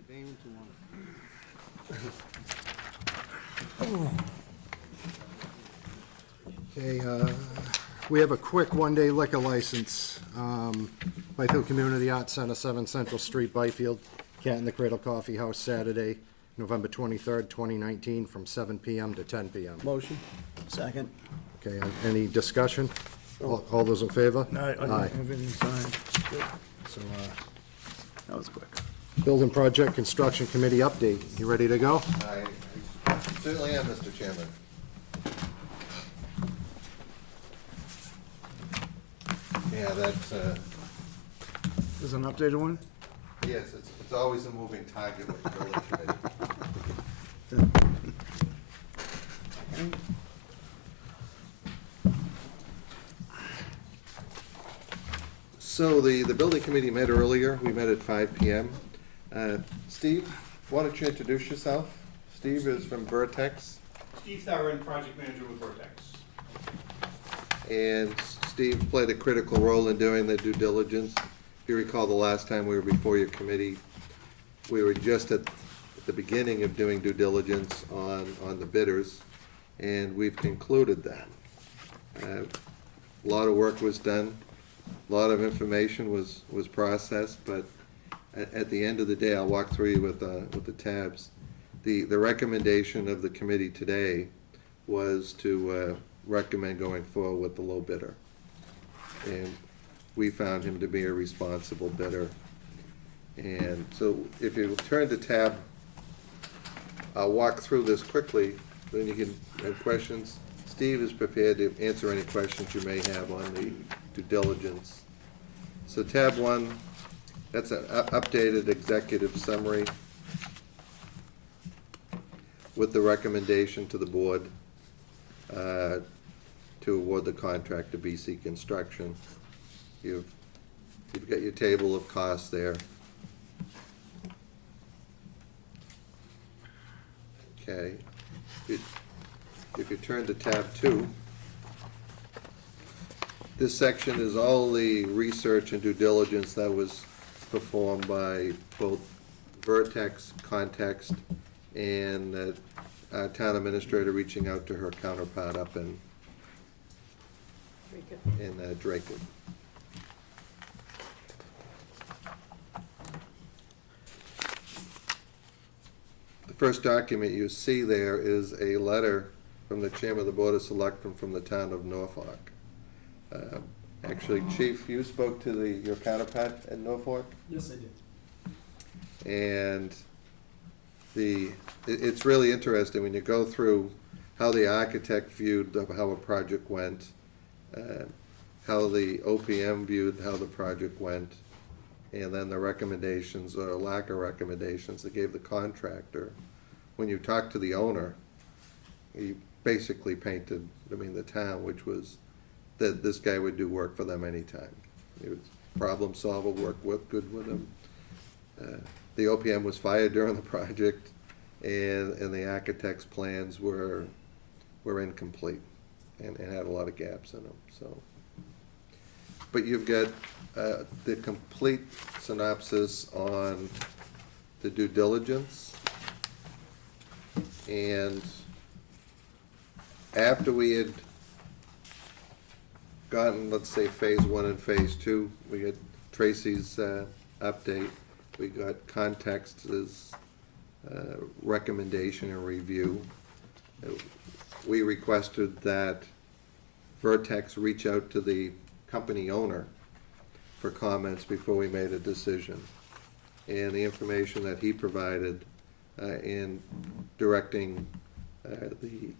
the band to one. Okay, we have a quick one-day liquor license. Byfield Community Arts Center, 7 Central Street, Byfield. Cat in the Cradle Coffee House, Saturday, November 23rd, 2019, from 7 PM to 10 PM. Motion. Second. Okay, any discussion? All those in favor? Aye. Everything signed. Good. So, That was quick. Building Project Construction Committee update. You ready to go? I certainly am, Mr. Chairman. Yeah, that's, There's an updated one? yes, it's always a moving target with the building committee. So the building committee met earlier. We met at 5 PM. Steve, why don't you introduce yourself? Steve is from Vertex. Steve Thyron, project manager with Vertex. And Steve played a critical role in doing the due diligence. If you recall, the last time we were before your committee, we were just at the beginning of doing due diligence on the bidders, and we've concluded that. A lot of work was done, a lot of information was processed, but at the end of the day, I'll walk through you with the tabs. The recommendation of the committee today was to recommend going forward with the low bidder. And we found him to be a responsible bidder. And so if you turn to tab, I'll walk through this quickly, then you can have questions. Steve is prepared to answer any questions you may have on the due diligence. So tab 1, that's an updated executive summary with the recommendation to the board to award the contract to BC Construction. You've got your table of costs there. Okay. If you turn to tab 2, this section is all the research and due diligence that was performed by both Vertex, Context, and our town administrator reaching out to her counterpart up in Drayton. The first document you see there is a letter from the chairman of the Board of Selectmen from the town of Norfolk. Actually, Chief, you spoke to your counterpart in Norfolk? Yes, I did. And it's really interesting when you go through how the architect viewed how a project went, how the OPM viewed how the project went, and then the recommendations or lack of recommendations they gave the contractor. When you talk to the owner, he basically painted, the town, which was that this guy would do work for them anytime. He was problem solver, work good with him. The OPM was fired during the project, and the architect's plans were incomplete and had a lot of gaps in them. So, but you've got the complete synopsis on the due diligence, and after we had gotten, let's say, phase 1 and phase 2, we got Tracy's update. We got Context's recommendation and review. We requested that Vertex reach out to the company owner for comments before we made a decision. And the information that he provided in directing the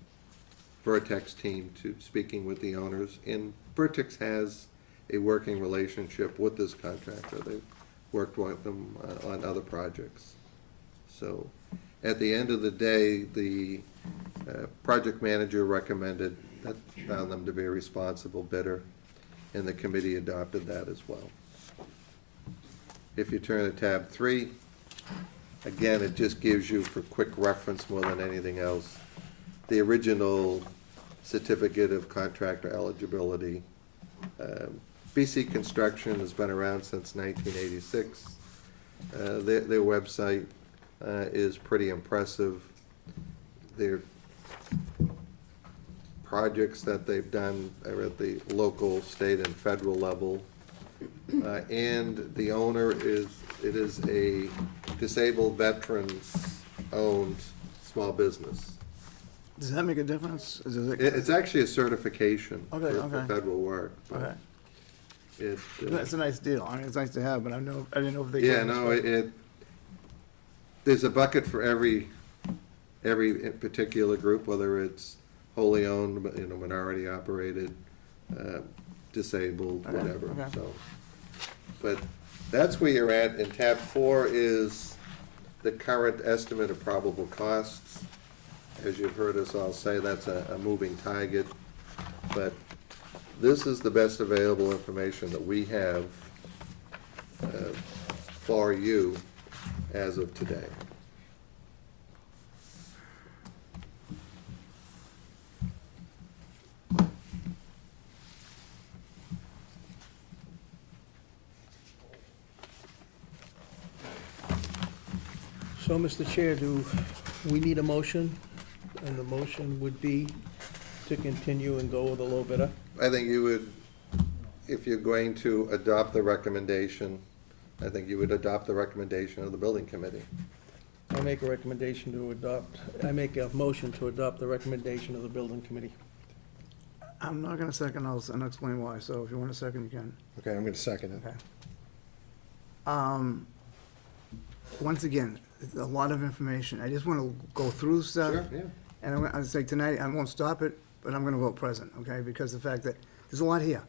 Vertex team to speaking with the owners. And Vertex has a working relationship with this contractor. They've worked with them on other projects. So at the end of the day, the project manager recommended, that found them to be a responsible bidder, and the committee adopted that as well. If you turn to tab 3, again, it just gives you, for quick reference more than anything else, the original certificate of contractor eligibility. BC Construction has been around since 1986. Their website is pretty impressive. Their projects that they've done are at the local, state, and federal level. And the owner it is a disabled veterans-owned small business. Does that make a difference? It's actually a certification for Okay. federal work. but Okay, It, that's a nice deal. I mean, it's nice to have, but I didn't know if they. yeah, no, there's a bucket for every particular group, whether it's wholly owned, minority operated, disabled, Okay, whatever, okay. so. But that's where you're at, and tab 4 is the current estimate of probable costs. As you've heard us all say, that's a moving target, but this is the best available information that we have for you as of today. So, Mr. Chair, do we need a motion? And the motion would be to continue and go with a low bidder? I think you would, if you're going to adopt the recommendation, I think you would adopt the recommendation of the building committee. I make a recommendation to adopt, I make a motion to adopt the recommendation of the building committee. I'm not gonna second, I'll explain why, so if you want a second, you can. Okay, I'm gonna second it. Okay. Once again, it's a lot of information. I just wanna go through stuff. Sure, yeah. And I'd say tonight, I won't stop it, but I'm gonna vote present, okay? Because the fact that, there's a lot here.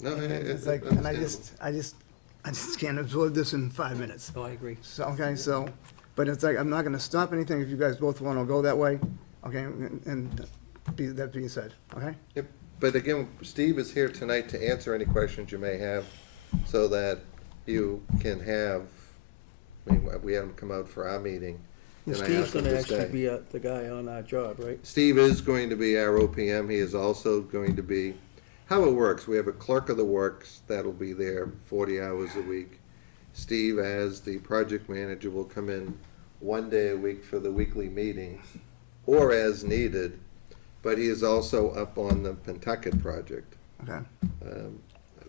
No, And it's it's like, and I just can't absorb this in 5 minutes. Oh, I agree. So, okay, so, but it's like, I'm not gonna stop anything if you guys both wanna go that way, okay? And that being said, okay? Yep. But again, Steve is here tonight to answer any questions you may have, so that you can have, I mean, we had him come out for our meeting. And and I Steve's asked him gonna to actually stay. be the guy on our job, right? Steve is going to be our OPM, he is also going to be, how it works, we have a clerk of the works that'll be there 40 hours a week. Steve, as the project manager, will come in 1 day a week for the weekly meetings, or as needed, but he is also up on the Pentucket project. Okay,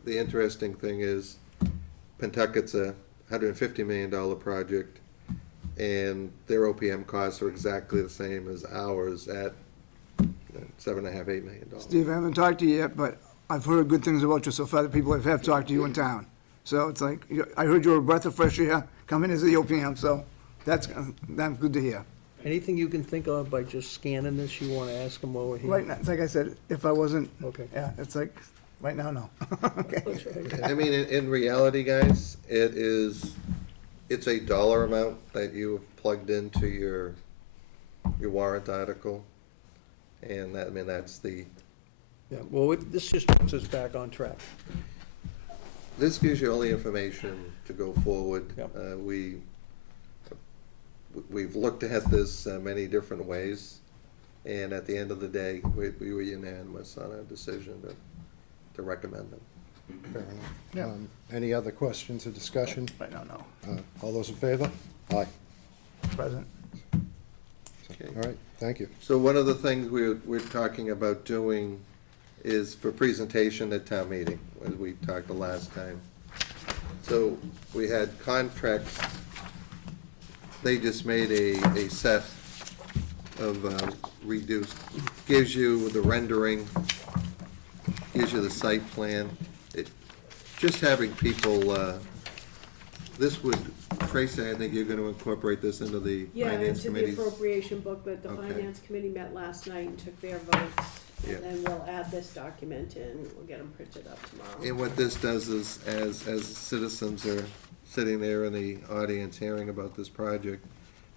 The interesting thing is, Pentucket's a $150 million project, and their OPM costs are exactly the same as ours at $7.5–8 million. Steve, I haven't talked to you yet, but I've heard good things about you so far, the people that have talked to you in town. So it's like, I heard you were a breath of fresh air coming as the OPM, so that's good to hear. Anything you can think of by just scanning this, you wanna ask him while we're here? Right now, it's like I said, if I wasn't, Okay. yeah, it's like, right now, no. Okay. I mean, in reality, guys, it's a dollar amount that you have plugged into your warrant article. And that, I mean, that's the, Yeah, well, this just puts us back on track. this gives you all the information to go forward. Yep. We've looked at this many different ways, and at the end of the day, we were unanimous on our decision to recommend them. Fair enough. Yeah. Any other questions or discussion? Right now, no. All those in favor? Aye. Present. Okay. All right, thank you. So one of the things we're talking about doing is for presentation at town meeting, as we talked the last time. So we had contracts, they just made a set of reduced, gives you the rendering, gives you the site plan. Just having people, this would, Tracy, I think you're gonna incorporate this into the Yeah, finance into the committee's. appropriation book, but the Okay. finance committee met last night and took their votes. Yeah. And then we'll add this document and we'll get them printed up tomorrow. And what this does is, as citizens are sitting there in the audience hearing about this project,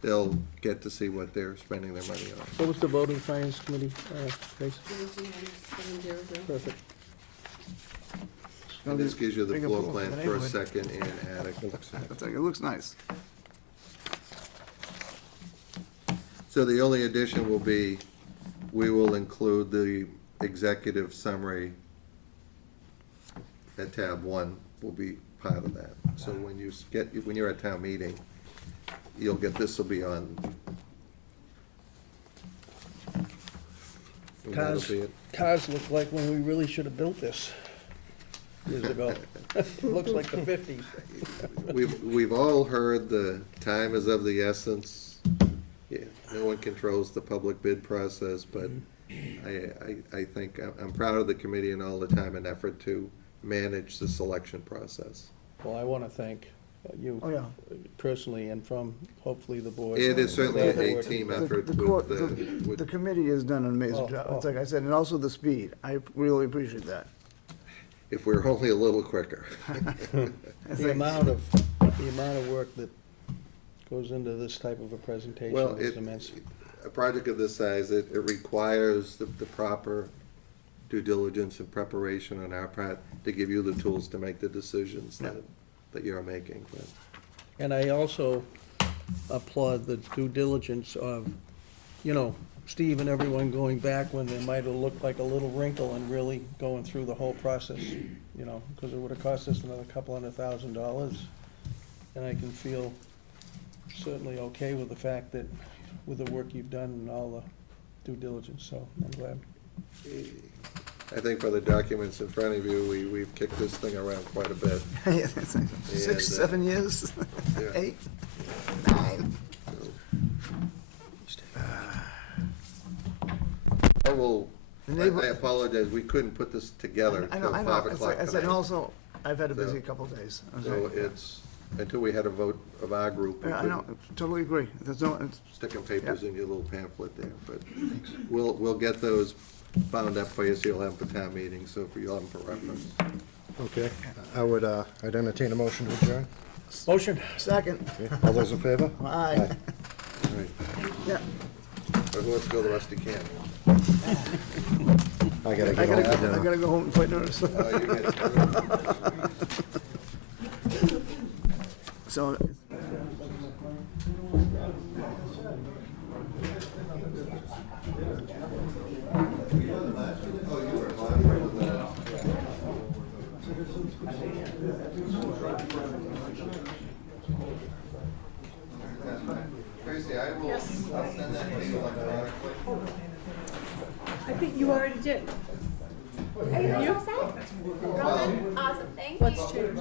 they'll get to see what they're spending their money on. What was the voting finance committee, Grace? 700. Perfect. And this gives you the Big floor approval plan for the first, neighborhood. second, and attic. It's like, it looks nice. So the only addition will be, we will include the executive summary at tab 1 will be part of that. So when you're at town meeting, you'll get, this will be on. And that'll Cars, be it. cars look like when we really should have built this years ago. It looks like the fifties. We've all heard the time is of the essence. Yeah, no one controls the public bid process, but I think, I'm proud of the committee and all the time and effort to manage the selection process. Well, I wanna thank you Oh, yeah. personally and from hopefully the board. It is certainly Glad a we're team working effort The court- with the with committee has done an amazing Oh, job, oh. it's like I said, and also the speed, I really appreciate that. if we're only a little quicker. The amount of work that goes into this type of a presentation Well, is immense. a project of this size, it requires the proper due diligence and preparation on our part to give you the tools to make the decisions that you're making. But And I also applaud the due diligence of, Steve and everyone going back when there might have looked like a little wrinkle and really going through the whole process, because it would have cost us another $200,000. And I can feel certainly okay with the fact that, with the work you've done and all the due diligence, so I'm glad. I think by the documents in front of you, we've kicked this thing around quite a bit. Yeah, that's like 6, And, 7 years, Yeah. 8, 9. I will, The neighbor- I apologize, we couldn't put this together I know, till I 5 know, it's o'clock like, I said, and tonight. also, I've had a busy So- couple of days. I'm So sorry. it's, until we had a vote of our group, we Yeah, I know, couldn't totally agree, there's no, it's, sticking papers in your little pamphlet there, but we'll get those bound up for you, so you'll have them for town meeting, so you'll have them for reference. Okay, I'd entertain a motion to adjourn. Motion. second, Okay, all those in favor? aye, All right, yeah. but who wants to go the rest you can? I gotta I get home for I dinner. gotta go home and fight nurse. You get- So, Tracy, I will, I'll send that to you electronically. I think you already did. Are you guys all set? We're all done? Awesome, thank you. Let's change.